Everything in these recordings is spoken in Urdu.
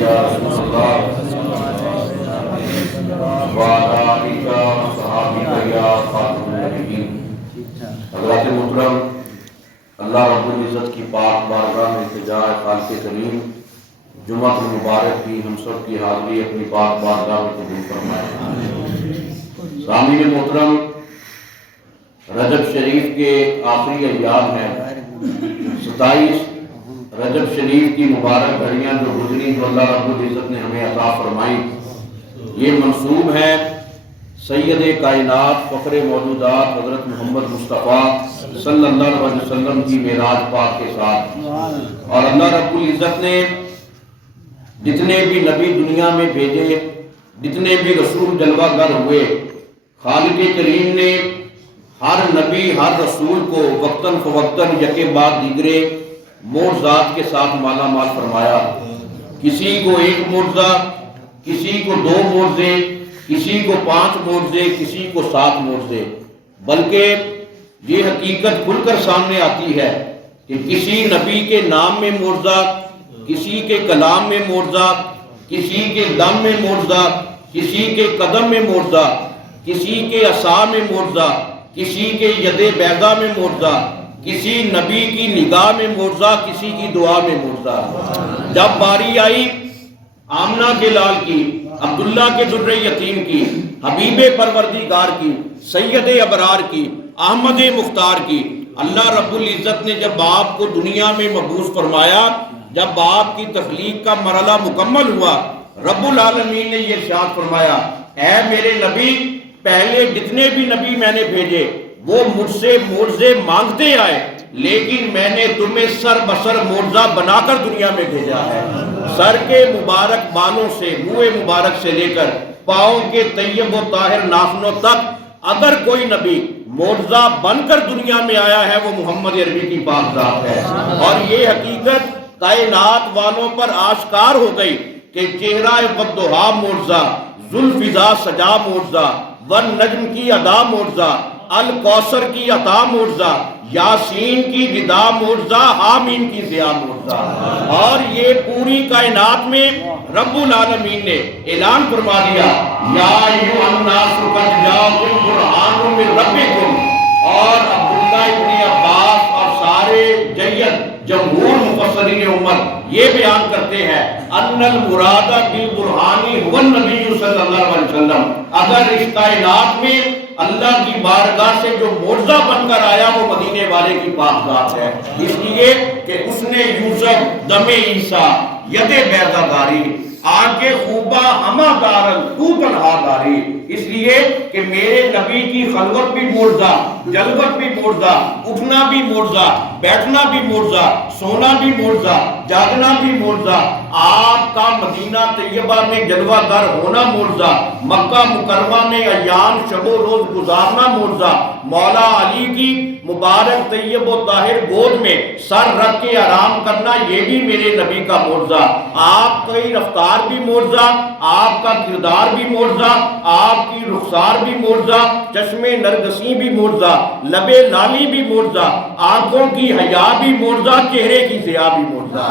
یا رسول اللہ وعلی آلک وصحابک یا خاتم النبیین۔ حضرات محترم، اللہ رب العزت کی پاک بارگاہ میں التجا ہے خالق کریم جمعہ المبارک کی ہم سب کی حاضری اپنی پاک بارگاہ میں قبول فرمائے۔ سامعین محترم، رجب شریف کے آخری ایام ہیں، 27 رجب شریف کی مبارک گھڑیاں جو گزری، جو اللہ رب العزت نے ہمیں عطا فرمائی، یہ منسوب ہے سید کائنات فخر موجودات حضرت محمد مصطفیٰ صلی اللہ علیہ وسلم کی معراج پاک کے ساتھ۔ اور اللہ رب العزت نے جتنے بھی نبی دنیا میں بھیجے، جتنے بھی رسول جلوہ گر ہوئے، خالق کریم نے ہر نبی ہر رسول کو وقتاً فوقتاً یکے بعد دیگرے معجزات کے ساتھ مالا مال فرمایا۔ کسی کو 1 معجزہ، کسی کو 2 معجزے، کسی کو 5 معجزے، کسی کو 7 معجزے، بلکہ یہ حقیقت کھل کر سامنے آتی ہے کہ کسی نبی کے نام میں معجزہ، کسی کے کلام میں معجزہ، کسی کے دم میں معجزہ، کسی کے قدم میں معجزہ، کسی کے عصا میں معجزہ، کسی کے ید بیضا میں معجزہ، کسی نبی کی نگاہ میں معجزہ، کسی کی دعا میں معجزہ۔ جب باری آئی آمنہ کے لال کی، عبداللہ کے در یتیم کی، حبیب پروردگار کی، سید ابرار کی، احمد مختار کی، اللہ رب العزت نے جب آپ کو دنیا میں مبعوث فرمایا، جب آپ کی تخلیق کا مرحلہ مکمل ہوا، رب العالمین نے یہ ارشاد فرمایا، اے میرے نبی، پہلے جتنے بھی نبی میں نے بھیجے وہ مجھ سے معجزے مانگتے آئے، لیکن میں نے تمہیں سر بسر معجزہ بنا کر دنیا میں بھیجا ہے۔ سر کے مبارک بالوں سے، منہ مبارک سے لے کر پاؤں کے طیب و طاہر ناخنوں تک اگر کوئی نبی معجزہ بن کر دنیا میں آیا ہے وہ محمد عربی کی پاک ذات ہے۔ اور یہ حقیقت کائنات والوں پر آشکار ہو گئی کہ چہرہ والضحیٰ معجزہ، ذوالفضا سجا معجزہ، والنجم کی ادا معجزہ، الکوثر کی عطا معجزہ، یاسین کی ندا معجزہ، حامین کی ضیاء معجزہ۔ اور یہ پوری کائنات میں رب العالمین نے اعلان فرما دیا، یا ایھا الناس قد جاءکم برہان من ربکم۔ اور عبداللہ ابن عباس اور سارے جید جمہور مفسرین امت یہ بیان کرتے ہیں ان المراد بالبرہانی هو النبی صلی اللہ علیہ وسلم۔ اگر اس کائنات میں اللہ کی بارگاہ سے جو معجزہ بن کر آیا وہ مدینے والے کی پاک ذات ہے، اس لیے کہ اس نے یوسف دم عیسیٰ ید بیضا داری، آنکھ خوبہ ہمہ دارن تو تنہا داری۔ اس لیے کہ میرے نبی کی خلوت بھی معجزہ، جلوت بھی معجزہ، اٹھنا بھی معجزہ، بیٹھنا بھی معجزہ، سونا بھی معجزہ، جاگنا بھی معجزہ، آپ کا مدینہ طیبہ میں جلوہ گر ہونا معجزہ، مکہ مکرمہ میں ایام شب و روز گزارنا معجزہ، مولا علی کی مبارک طیب و طاہر گود میں سر رکھ کے آرام کرنا یہ بھی میرے نبی کا معجزہ۔ آپ کی رفتار بھی معجزہ، آپ کا کردار بھی معجزہ، آپ کی رخسار بھی معجزہ، چشم نرگسی بھی معجزہ، لب لالی بھی معجزہ، آنکھوں کی حیا بھی معجزہ، چہرے کی ضیاء بھی معجزہ۔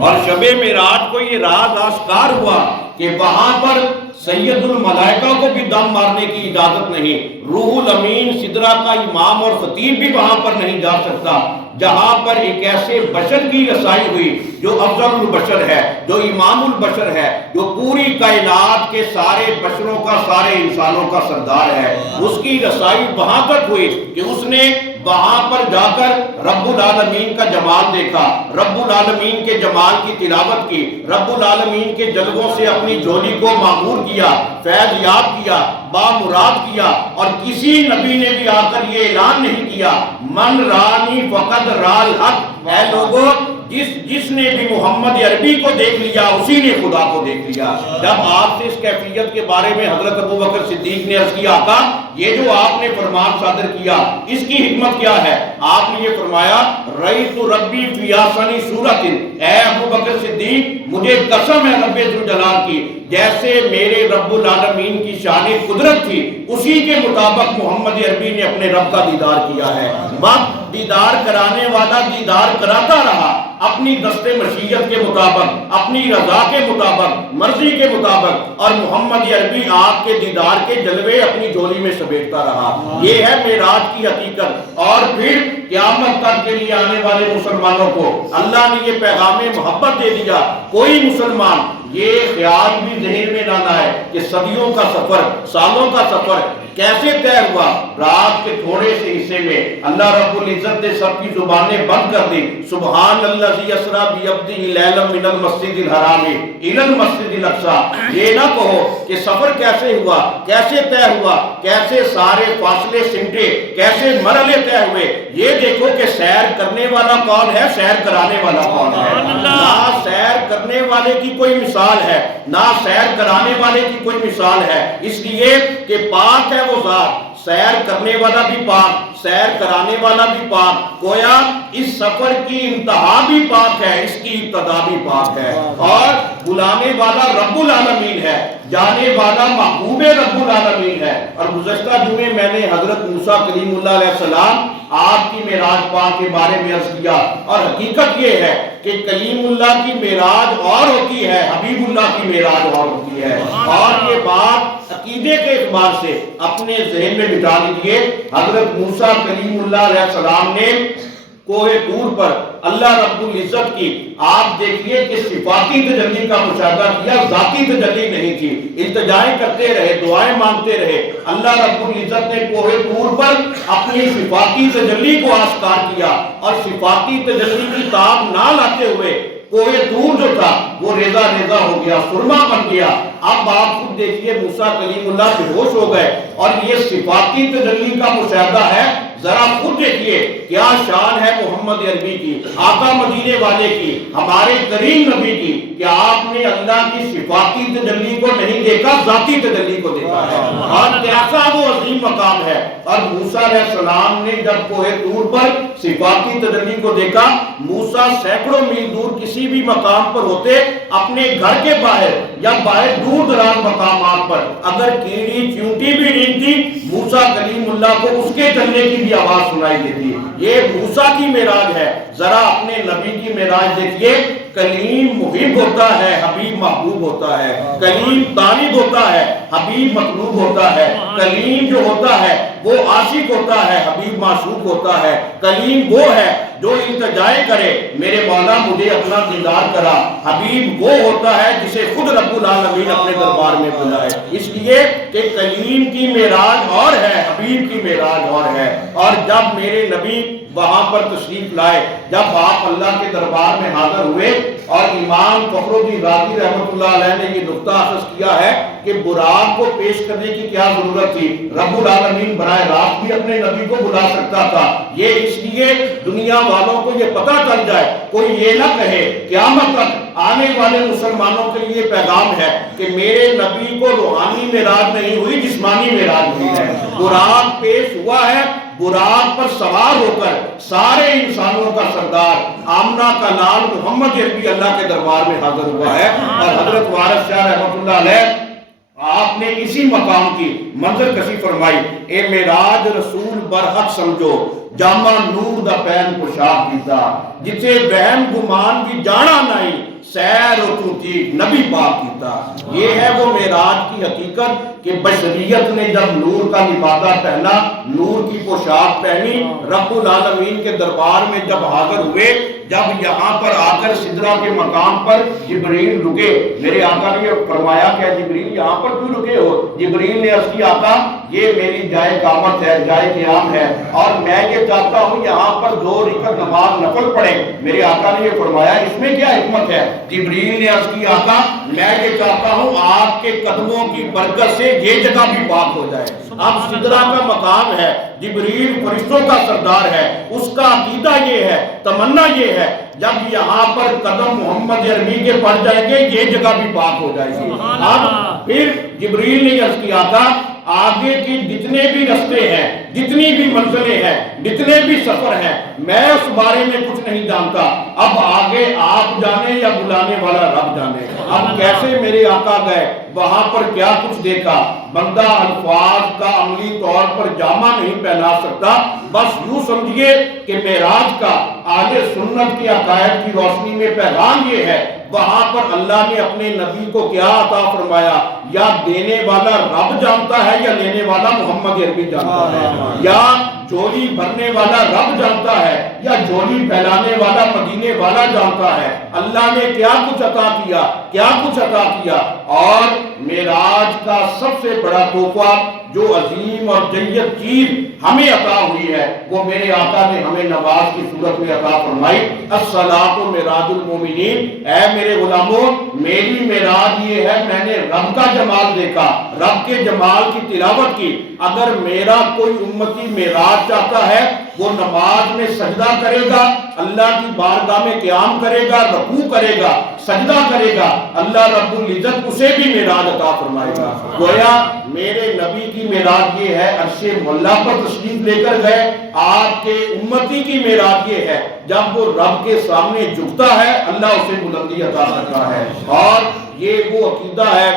اور شب معراج کو یہ راز آشکار ہوا کہ وہاں پر سید الملائکہ کو بھی دم مارنے کی اجازت نہیں، روح الامین سدرہ کا امام اور خطیب بھی وہاں پر نہیں جا سکتا، جہاں پر ایک ایسے بشر کی رسائی ہوئی جو افضل البشر ہے، جو امام البشر ہے، جو پوری کائنات کے سارے بشروں کا، سارے انسانوں کا سردار ہے، اس کی رسائی وہاں تک ہوئی کہ اس نے وہاں پر جا کر رب العالمین کا جمال دیکھا، رب العالمین کے جمال کی تلاوت کی، رب العالمین کے جلووں سے اپنی جھولی کو معمور کیا، فیض یاب کیا، بامراد کیا۔ اور کسی نبی نے بھی آ کر یہ اعلان نہیں کیا من رانی فقد رال حق، اے لوگوں جس نے بھی محمد عربی کو دیکھ لیا اسی نے خدا کو دیکھ لیا۔ جب آپ سے اس کیفیت کے بارے میں حضرت ابوبکر صدیق نے عرض کیا آقا یہ جو آپ نے فرمان صادر کیا اس کی حکمت کیا ہے؟ آپ نے یہ فرمایا رأیت ربی فی احسن صورت، اے ابوبکر صدیق مجھے قسم ہے رب ذوالجلال کی، جیسے میرے رب العالمین کی شان قدرت تھی اسی کے مطابق محمد عربی نے اپنے رب کا دیدار کیا ہے۔ وقت دیدار کرانے والا دیدار کراتا رہا اپنی دست مشیت کے مطابق، اپنی رضا کے مطابق، مرضی کے مطابق، اور محمد عربی آپ کے دیدار کے جلوے اپنی جولی میں سمیٹتا رہا۔ یہ ہے معراج کی حقیقت۔ اور پھر قیامت تک کے لیے آنے والے مسلمانوں کو اللہ نے یہ پیغام محبت دے دیا۔ کوئی مسلمان یہ خیال بھی ذہن میں نہ لائے کہ صدیوں کا سفر، سالوں کا سفر کیسے طے ہوا۔ رات کے تھوڑے سے حصے میں اللہ رب العزت نے سب کی زبانیں بند کر دی۔ سبحان الذی اسریٰ بعبدہ لیلا من المسجد الحرام الی المسجد الاقصی۔ یہ نہ کہو کہ سفر کیسے ہوا، کیسے طے ہوا، کیسے سارے فاصلے سمٹے، کیسے مرحلے طے ہوئے۔ یہ دیکھو کہ سیر کرنے والا کون ہے، سیر کرانے والا کون ہے۔ نہ سیر کرنے والے کی کوئی مثال ہے، نہ سیر کرانے والے کی کوئی مثال ہے، اس لیے کہ پاک ہے وہ ذات، سیر کرنے والا بھی پاک، سیر کرانے والا بھی پاک۔ گویا اس سفر کی انتہا بھی پاک ہے، اس کی ابتدا بھی پاک ہے، اور بلانے والا رب العالمین ہے، جانے والا محبوب رب العالمین ہے۔ اور گزشتہ جمعے میں نے حضرت موسیٰ کلیم اللہ علیہ السلام آپ کی معراج پاک کے بارے میں عرض کیا، اور حقیقت یہ ہے کہ کلیم اللہ کی معراج اور ہوتی ہے، حبیب اللہ کی معراج اور ہوتی ہے۔ اور یہ بات عقیدے کے اعتبار سے اپنے ذہن میں بٹھا لیجئے۔ حضرت موسیٰ کلیم اللہ علیہ السلام نے کوہ طور پر اللہ رب العزت کی آپ دیکھیے کہ صفاتی تجلی کا مشاہدہ کیا، ذاتی تجلی نہیں تھی۔ التجائیں کرتے رہے، دعائیں مانگتے رہے۔ اللہ رب العزت نے کوہ طور پر اپنی صفاتی تجلی کو آشکار کیا، اور صفاتی تجلی کی تاب نہ لاتے ہوئے کوہ طور جو تھا وہ ریزہ ریزہ ہو گیا، سرما بن گیا۔ اب آپ خود دیکھیے موسیٰ کلیم اللہ بے ہوش ہو گئے، اور یہ صفاتی تجلی کا مشاہدہ ہے۔ ذرا خود دیکھیے کیا شان ہے محمد عربی کی، آقا مدینے والے کی، ہمارے کریم نبی کی، کہ آپ نے اللہ کی صفاتی تجلی کو نہیں دیکھا، ذاتی تجلی کو دیکھا ہے، اور کیسا وہ عظیم مقام ہے۔ اور موسیٰ علیہ السلام نے جب کوہ طور پر صفاتی تجلی کو دیکھا، موسیٰ سینکڑوں میل دور کسی بھی مقام پر ہوتے، اپنے گھر کے باہر یا باہر دور دراز مقامات پر اگر کیڑی چیونٹی بھی نہیں تھی، موسیٰ کلیم اللہ کو اس کے چلنے کی بھی آواز سنائی دیتی ہے۔ یہ موسیٰ کی معراج ہے۔ ذرا اپنے نبی کی معراج دیکھیے، کلیم محب ہوتا ہے، حبیب محبوب ہوتا ہے، کلیم طالب ہوتا ہے، حبیب مطلوب ہوتا ہے، کلیم جو ہوتا ہے وہ عاشق ہوتا ہے، حبیب معشوق ہوتا ہے، کلیم وہ ہے جو التجائے کرے میرے مولا مجھے اپنا دیدار کرا، حبیب وہ ہوتا ہے جسے خود رب العالمین اپنے دربار میں بلائے۔ اس لیے کہ کلیم کی معراج اور ہے، حبیب کی معراج اور ہے۔ اور جب میرے نبی وہاں پر تشریف لائے، جب آپ اللہ کے دربار میں حاضر ہوئے، اور امام فخر الدین رازی رحمۃ اللہ علیہ نے یہ نقطہ اخذ کیا ہے کہ براق کو پیش کرنے کی کیا ضرورت تھی، رب العالمین براہ راست بھی اپنے نبی کو بلا سکتا تھا۔ یہ اس لیے دنیا والوں کو یہ پتہ چل جائے، کوئی یہ نہ کہے، قیامت تک آنے والے مسلمانوں کے لیے پیغام ہے کہ میرے نبی کو روحانی معراج نہیں ہوئی، جسمانی معراج ہوئی ہے۔ براق پیش ہوا ہے، براق پر سوار ہو کر سارے انسانوں کا سردار آمنہ کا لال محمد عربی اللہ کے دربار میں حاضر ہوا ہے۔ اور حضرت وارث شاہ رحمۃ اللہ علیہ آپ نے اسی مقام کی منظر کشی فرمائی، اے معراج رسول برحق سمجھو، جامع نور دا پین پوشاک کیتا، جسے وہم گمان بھی جانا نہیں، سیر و چونکی نبی پاک کیتا۔ یہ ہے وہ معراج کی حقیقت کہ بشریت نے جب نور کا لبادہ پہنا، نور کی پوشاک پہنی، رب العالمین کے دربار میں جب حاضر ہوئے، جب یہاں پر آ کر سدرہ کے مقام پر جبریل رکے، میرے آقا نے فرمایا کہ جبریل یہاں پر کیوں رکے ہو؟ جبریل نے عرض کیا آقا یہ میری جائے قامت ہے، جائے قیام ہے، اور میں یہ چاہتا ہوں یہاں پر 2 رکعت نماز نفل پڑھیں۔ میرے آقا نے یہ فرمایا اس میں کیا حکمت ہے؟ جبریل نے عرض کی آقا میں یہ چاہتا ہوں آپ کے قدموں کی برکت سے یہ جگہ بھی پاک ہو جائے۔ اب سدرہ کا مقام ہے، جبریل فرشتوں کا سردار ہے، اس کا عقیدہ یہ ہے، تمنا یہ ہے جب یہاں پر قدم محمد عربی کے پڑ جائیں گے یہ جگہ بھی پاک ہو جائے گی۔ اب پھر جبریل نے عرض کیا تھا آگے کی جتنے بھی رستے ہیں، جتنی بھی منزلیں ہیں، جتنے بھی سفر ہیں، میں اس بارے میں کچھ نہیں جانتا، اب آگے آپ جانے یا بلانے والا رب جانے۔ اب کیسے میرے آقا گئے، وہاں پر کیا کچھ دیکھا، بندہ الفاظ کا عملی طور پر جامع نہیں پہنا سکتا، بس یوں سمجھئے کہ معراج کا اہل سنت کی عقائد کی روشنی میں پیغام یہ ہے وہاں پر اللہ نے اپنے نبی کو کیا عطا فرمایا، یا دینے والا رب جانتا ہے یا لینے والا محمد عربی جانتا ہے، یا جھولی بھرنے والا رب جانتا ہے یا جھولی پھیلانے والا مدینے والا جانتا ہے۔ اللہ نے کیا کچھ عطا کیا، کیا کچھ عطا کیا، اور معراج کا سب سے بڑا تحفہ جو عظیم اور جید چیز ہمیں عطا ہوئی ہے وہ میرے آقا نے ہمیں نماز کی صورت میں عطا فرمائی۔ الصلاۃ معراج المومنین، اے میرے غلاموں میری معراج یہ ہے میں نے رب کا جمال دیکھا، رب کے جمال کی تلاوت کی۔ اگر میرا کوئی امتی معراج چاہتا ہے وہ نماز میں سجدہ کرے گا، اللہ کی بارگاہ میں قیام کرے گا، رکوع کرے گا، سجدہ کرے گا، اللہ رب العزت اسے بھی معراج عطا فرمائے گا۔ گویا میرے نبی کی معراج یہ ہے عرش مولا پر تشریف لے کر گئے، آپ کے امتی کی معراج یہ ہے جب وہ رب کے سامنے جھکتا ہے اللہ اسے بلندی عطا کرتا ہے۔ اور یہ وہ عقیدہ ہے،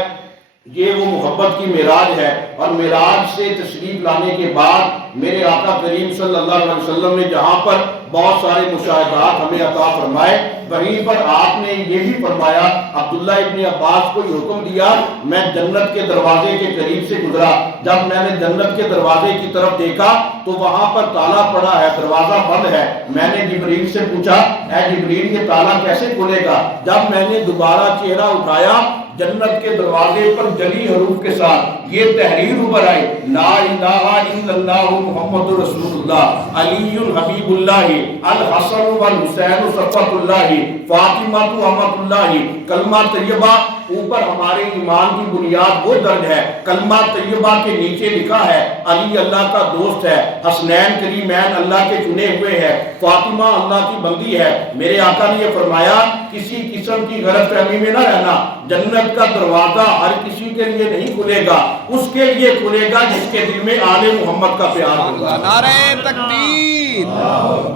یہ وہ محبت کی معراج ہے، اور معراج سے تشریف لانے کے بعد میرے آقا کریم صلی اللہ علیہ وسلم نے جہاں پر بہت سارے مشاہدات ہمیں عطا فرمائے، وہیں پر آپ نے یہ بھی فرمایا، عبداللہ ابن عباس کو یہ حکم دیا، میں جنت کے دروازے کے قریب سے گزرا، جب میں نے جنت کے دروازے کی طرف دیکھا تو وہاں پر تالا پڑا ہے، دروازہ بند ہے۔ میں نے جبریل سے پوچھا اے جبریل یہ تالا کیسے کھلے گا؟ جب میں نے دوبارہ چہرہ اٹھایا جنت کے دروازے پر جلی حروف کے ساتھ یہ تحریر ابھر آئی، لا الہ الا اللہ محمد رسول اللہ، علی حبیب اللہ، الحسن والحسین صفوۃ اللہ، فاطمہ امۃ اللہ۔ کلمہ طیبہ اوپر ہمارے ایمان کی بنیاد وہ درج ہے، کلمہ طیبہ کے نیچے لکھا ہے علی اللہ کا دوست ہے، حسنین کریمین اللہ کے چنے ہوئے ہیں، فاطمہ اللہ کی بندی ہے۔ میرے آقا نے یہ فرمایا کسی قسم کی غلط فہمی میں نہ رہنا، جنت کا دروازہ ہر کسی کے لیے نہیں کھلے گا، اس کے لیے کھلے گا جس کے دل میں آل محمد کا پیار ہوگا۔ نعرہ تکبیر،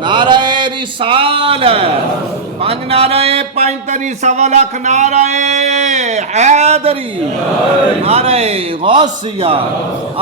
نعرہ رسالت، پانچ نعرہ پانچ سوا لاکھ، نعرہ حیدری، نعرہ غوثیہ،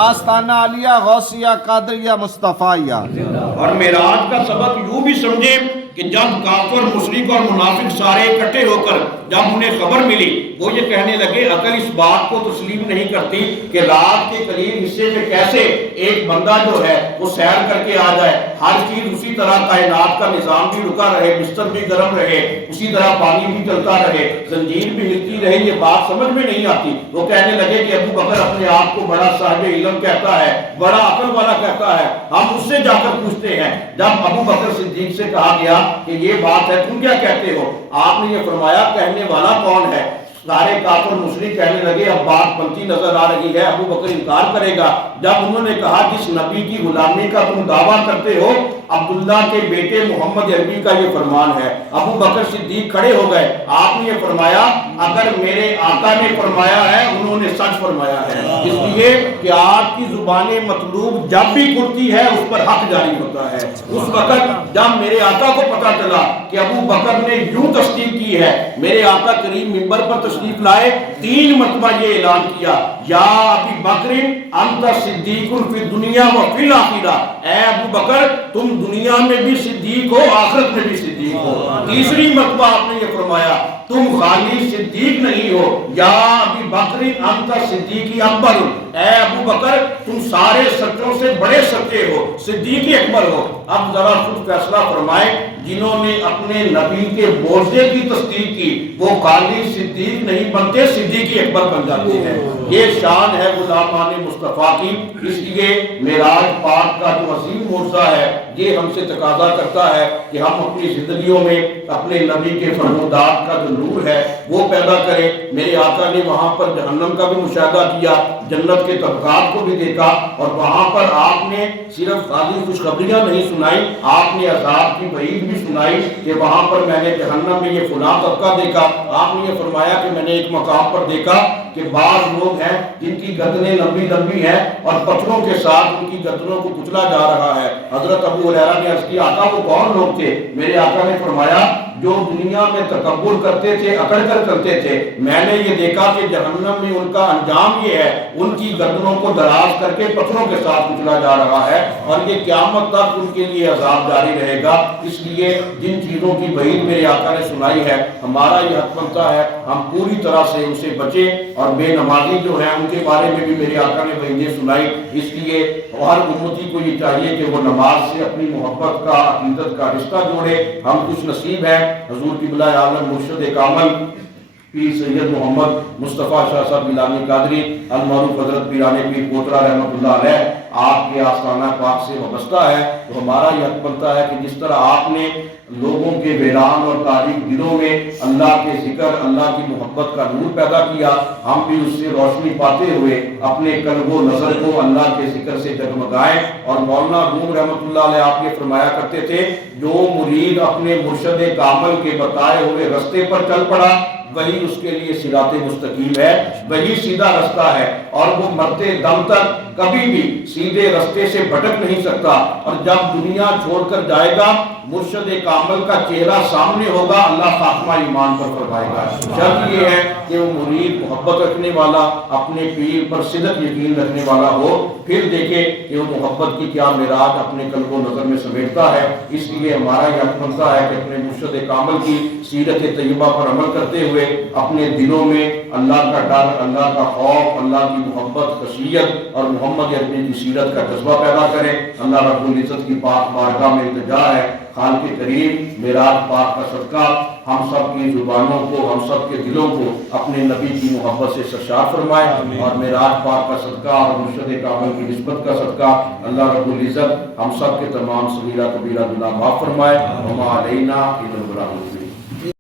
آستانہ عالیہ غوثیہ قادریہ مصطفیہ۔ اور معراج کا سبق یوں بھی سمجھیں کہ جب کافر مشرک اور منافق سارے اکٹھے ہو کر جب انہیں خبر ملی وہ یہ کہنے لگے عقل اس بات کو تسلیم نہیں کرتی کہ رات کے قریب حصے میں کیسے ایک بندہ جو ہے وہ سیر کر کے آ جائے، ہر چیز اسی طرح، کائنات کا نظام بھی رکا رہے، بستر بھی گرم رہے، اسی طرح پانی بھی چلتا رہے، زنجیر بھی ہلتی رہے، یہ بات سمجھ میں نہیں آتی۔ وہ کہنے لگے کہ ابو بکر اپنے آپ کو بڑا صاحب علم کہتا ہے، بڑا عقل والا کہتا ہے، ہم اس سے جا کر پوچھتے ہیں۔ جب ابو بکر صدیق سے کہا گیا کہ یہ بات ہے تم کیا کہتے ہو، آپ نے یہ فرمایا کہنے والا کون ہے؟ سارے کافر مشرک کہنے لگے اب بات بنتی نظر آ رہی ہے، ابو بکر انکار کرے گا۔ جب انہوں نے کہا جس نبی کی غلامی کا تم دعویٰ کرتے ہو عبداللہ کے بیٹے محمد عربی کا یہ فرمان ہے، ابو بکر صدیق کھڑے ہو گئے۔ آپ نے یہ فرمایا اگر میرے آقا نے فرمایا ہے انہوں نے سچ فرمایا ہے، اس لیے کہ آپ کی زبان مطلوب جب بھی کھلتی ہے اس پر حق جاری ہوتا ہے۔ اس وقت جب میرے آقا کو پتا چلا کہ ابو بکر نے یوں تصدیق کی ہے، میرے آقا کریم منبر پر تشریف لائے، 3 مرتبہ یہ اعلان کیا یا ابی بکر انت صدیق فی الدنیا و فی الآخرہ، اے ابو بکر تم دنیا میں بھی صدیق ہو آخرت میں بھی صدیق ہو۔ تیسری مرتبہ آپ نے یہ فرمایا تم خالی صدیق نہیں ہو، یا ابی بکر انت صدیقی اکبر، اے ابو بکر تم سارے سچوں سے بڑے سچے ہو، صدیقی اکبر ہو۔ اب ذرا خود فیصلہ فرمائیں جنہوں نے اپنے نبی کے معجزے کی تصدیق کی وہ خالی صدیق نہیں بنتے، صدیق اکبر بن جاتے ہیں۔ یہ شان ہے غلامان مصطفیٰ کی۔ اس لیے معراج پاک کا جو عظیم معجزہ ہے یہ ہم سے تقاضا کرتا ہے کہ ہم اپنی زندگیوں میں اپنے نبی کے فرمودات کا جو نور ہے وہ پیدا کریں۔ میرے آقا نے وہاں پر جہنم کا بھی مشاہدہ کیا، جنت کے طبقات کو بھی دیکھا، اور وہاں پر آپ نے صرف خالی خوشخبریاں نہیں سنائی، آپ نے عذاب کی وعید بھی سنائی کہ وہاں پر میں نے جہنم میں یہ فلاں طبقہ دیکھا۔ آپ نے یہ فرمایا کہ میں نے ایک مقام پر دیکھا کہ بعض لوگ ہیں جن کی گردنیں لمبی لمبی ہیں اور پتھروں کے ساتھ ان کی گردنوں کو کچلا جا رہا ہے۔ حضرت ابو ہریرہ نے عرض کیا آقا وہ کون لوگ تھے؟ میرے آقا نے فرمایا جو دنیا میں تکبر کرتے تھے، اکڑ کر کرتے تھے، میں نے یہ دیکھا کہ جہنم میں ان کا انجام یہ ہے، ان کی گردنوں کو دراز کر کے پتھروں کے ساتھ کچلا جا رہا ہے، اور یہ قیامت تک ان کے لیے عذاب جاری رہے گا۔ اس لیے جن چیزوں کی وعید میرے آقا نے سنائی ہے ہمارا یہ حق بنتا ہے ہم پوری طرح سے ان سے بچیں، اور بے نمازی جو ہیں ان کے بارے میں بھی میرے آقا نے وعیدیں سنائی۔ اس لیے ہر امتی کو یہ چاہیے کہ وہ نماز سے اپنی محبت کا، عقیدت کا رشتہ جوڑے۔ ہم خوش نصیب ہیں حضور قبلہ عالم مرشد کامل پیر سید محمد مصطفیٰ شاہ صاحب گیلانی قادری المعروف حضرت پیران پیر کوٹرہ رحمۃ اللہ علیہ آپ کے آستانہ پاک سے وابستہ ہے۔ تو ہمارا یہ حق بنتا ہے کہ جس طرح آپ نے لوگوں کے ویران اور تاریک دلوں میں اللہ کے ذکر، اللہ کی محبت کا نور پیدا کیا، ہم بھی اس سے روشنی پاتے ہوئے اپنے قلب و نظر کو اللہ کے ذکر سے جگمگائیں۔ اور مولانا روم رحمۃ اللہ علیہ آپ یہ فرمایا کرتے تھے جو مرید اپنے مرشد کامل کے بتائے ہوئے رستے پر چل پڑا وہی اس کے لیے صراط مستقیم ہے، وہی سیدھا رستہ ہے، اور وہ مرتے دم تک کبھی بھی سیدھے رستے سے بھٹک نہیں سکتا۔ اور جب دنیا چھوڑ کر جائے گا مرشد کامل کا چہرہ سامنے ہوگا، اللہ خاتمہ ایمان پر فرمائے گا۔ شرط یہ ہے کہ وہ مرید محبت رکھنے والا، اپنے پیر پر صدق یقین رکھنے والا ہو، پھر دیکھے کہ وہ محبت کی کیا معراج اپنے قلب و نظر میں سمیٹتا ہے۔ اس لیے ہمارا یہ حق بنتا ہے کہ اپنے مرشد کامل کی سیرت طیبہ پر عمل کرتے ہوئے اپنے دلوں میں اللہ کا ڈر، اللہ کا خوف، اللہ کی محبت، خشیت اور محمد عربی کی سیرت کا جذبہ پیدا کریں۔ اللہ رب العزت کی پاک بارگاہ میں التجا ہے خالق کریم معراج پاک کا صدقہ ہم سب کی زبانوں کو، ہم سب کے دلوں کو اپنے نبی کی محبت سے سرشار فرمائے، اور معراج پاک کا صدقہ اور مرشد کامل کی نسبت کا صدقہ اللہ رب العزت ہم سب کے تمام صغیرہ کبیرہ گناہ معاف فرمائے۔ وما علینا الا البلاغ۔